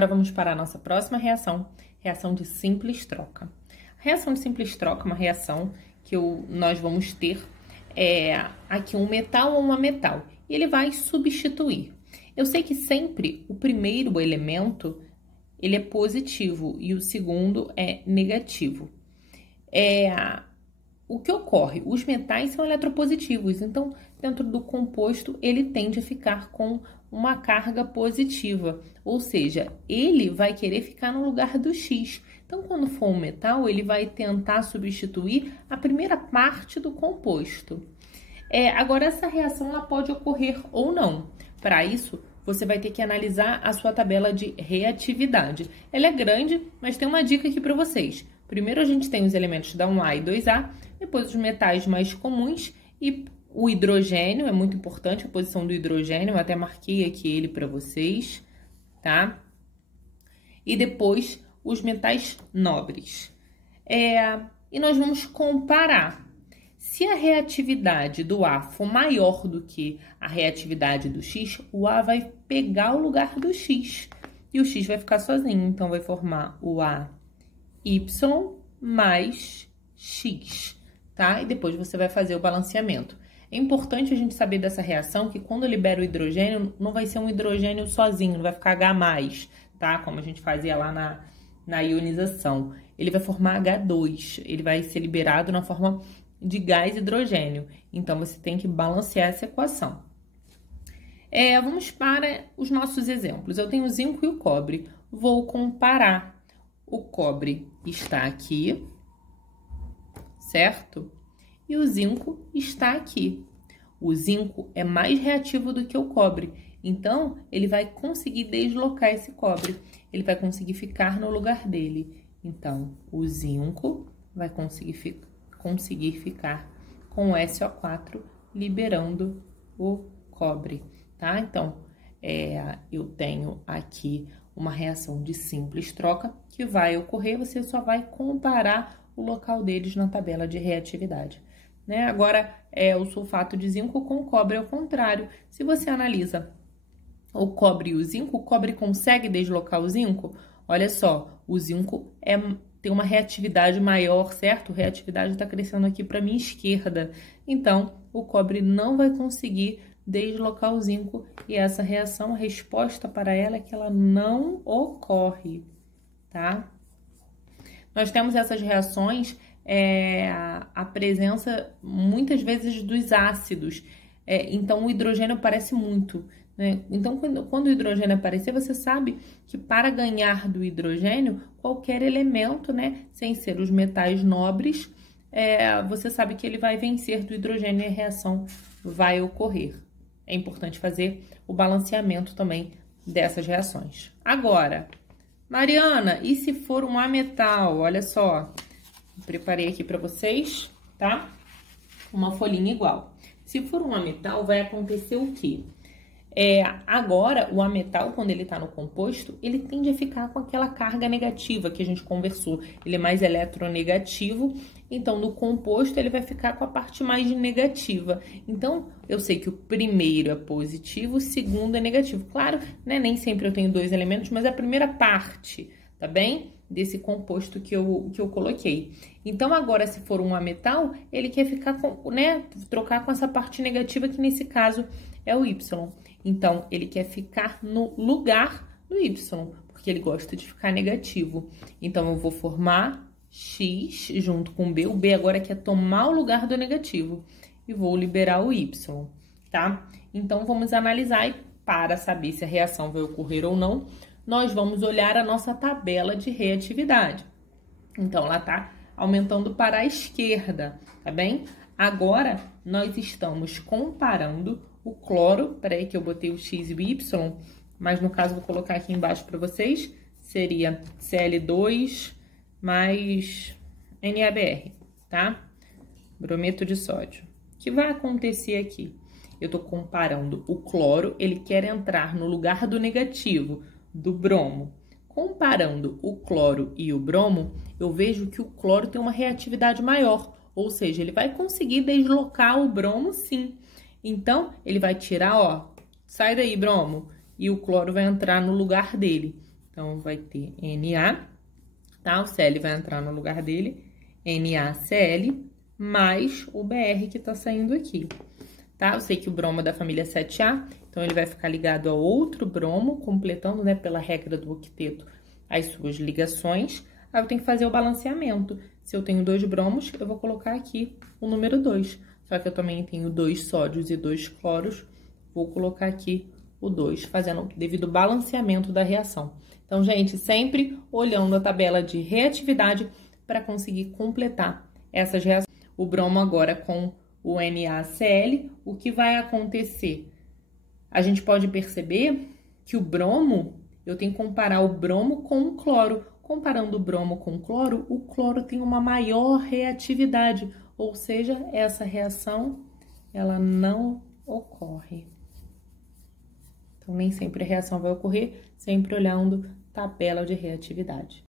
Agora vamos para a nossa próxima reação, reação de simples troca. A reação de simples troca é uma reação que nós vamos ter aqui um metal ou uma metal, e ele vai substituir. Eu sei que sempre o primeiro elemento ele é positivo e o segundo é negativo. O que ocorre? Os metais são eletropositivos, então dentro do composto ele tende a ficar com uma carga positiva, ou seja, ele vai querer ficar no lugar do X. Então, quando for um metal, ele vai tentar substituir a primeira parte do composto. Agora, essa reação ela pode ocorrer ou não. Para isso, você vai ter que analisar a sua tabela de reatividade. Ela é grande, mas tem uma dica aqui para vocês. Primeiro, a gente tem os elementos da 1A e 2A, depois os metais mais comuns e o hidrogênio, é muito importante a posição do hidrogênio, eu até marquei aqui ele para vocês, tá? E depois os metais nobres. E nós vamos comparar. Se a reatividade do A for maior do que a reatividade do X, o A vai pegar o lugar do X e o X vai ficar sozinho, então vai formar o AY mais X, tá? E depois você vai fazer o balanceamento. É importante a gente saber dessa reação que quando libera o hidrogênio, não vai ser um hidrogênio sozinho, não vai ficar H+, tá? Como a gente fazia lá na ionização. Ele vai formar H2, ele vai ser liberado na forma de gás hidrogênio. Então, você tem que balancear essa equação. Vamos para os nossos exemplos. Eu tenho o zinco e o cobre. Vou comparar. O cobre está aqui, certo? E o zinco está aqui. O zinco é mais reativo do que o cobre, então ele vai conseguir deslocar esse cobre, ele vai conseguir ficar no lugar dele. Então, o zinco vai conseguir ficar com o SO4, liberando o cobre, tá? Então, eu tenho aqui uma reação de simples troca que vai ocorrer, você só vai comparar o local deles na tabela de reatividade. Agora, o sulfato de zinco com cobre ao contrário. Se você analisa o cobre e o cobre consegue deslocar o zinco? Olha só, o zinco tem uma reatividade maior, certo? A reatividade está crescendo aqui para a minha esquerda. Então, o cobre não vai conseguir deslocar o zinco e essa reação, a resposta para ela é que ela não ocorre, tá? Nós temos essas reações, a presença, muitas vezes, dos ácidos. Então, o hidrogênio aparece muito, né? Então, quando o hidrogênio aparecer, você sabe que para ganhar do hidrogênio, qualquer elemento, né, sem ser os metais nobres, você sabe que ele vai vencer do hidrogênio e a reação vai ocorrer. É importante fazer o balanceamento também dessas reações. Agora, Mariana, e se for um ametal? Olha só, preparei aqui para vocês, tá? Uma folhinha igual. Se for um ametal, vai acontecer o quê? Agora, o ametal, quando ele tá no composto, ele tende a ficar com aquela carga negativa que a gente conversou. Ele é mais eletronegativo, então no composto ele vai ficar com a parte mais negativa. Então, eu sei que o primeiro é positivo, o segundo é negativo. Claro, né, nem sempre eu tenho dois elementos, mas é a primeira parte, tá bem? Desse composto que eu coloquei. Então, agora, se for um ametal, ele quer ficar com, né, trocar com essa parte negativa, que nesse caso é o Y. Então, ele quer ficar no lugar do Y, porque ele gosta de ficar negativo. Então, eu vou formar X junto com B. O B agora quer tomar o lugar do negativo. E vou liberar o Y, tá? Então, vamos analisar e para saber se a reação vai ocorrer ou não, nós vamos olhar a nossa tabela de reatividade. Então, ela tá aumentando para a esquerda, tá bem? Agora, nós estamos comparando o cloro, peraí que eu botei o X e o Y, mas no caso vou colocar aqui embaixo para vocês, seria Cl2 mais NaBr, tá? Brometo de sódio. O que vai acontecer aqui? Eu tô comparando o cloro, ele quer entrar no lugar do negativo, do bromo. Comparando o cloro e o bromo, eu vejo que o cloro tem uma reatividade maior, ou seja, ele vai conseguir deslocar o bromo sim. Então, ele vai tirar, ó, sai daí, bromo, e o cloro vai entrar no lugar dele. Então, vai ter Na, tá? O Cl vai entrar no lugar dele, NaCl, mais o Br que tá saindo aqui, tá? Eu sei que o bromo é da família 7A, então ele vai ficar ligado a outro bromo, completando, né, pela regra do octeto, as suas ligações. Aí eu tenho que fazer o balanceamento. Se eu tenho 2 bromos, eu vou colocar aqui o número 2. Só que eu também tenho 2 sódios e 2 cloros, vou colocar aqui o 2, fazendo o devido balanceamento da reação. Então, gente, sempre olhando a tabela de reatividade para conseguir completar essas reações. O bromo agora com o NaCl, o que vai acontecer? A gente pode perceber que o bromo, eu tenho que comparar o bromo com o cloro. Comparando o bromo com o cloro tem uma maior reatividade, ou seja, essa reação, ela não ocorre. Então, nem sempre a reação vai ocorrer, sempre olhando tabela de reatividade.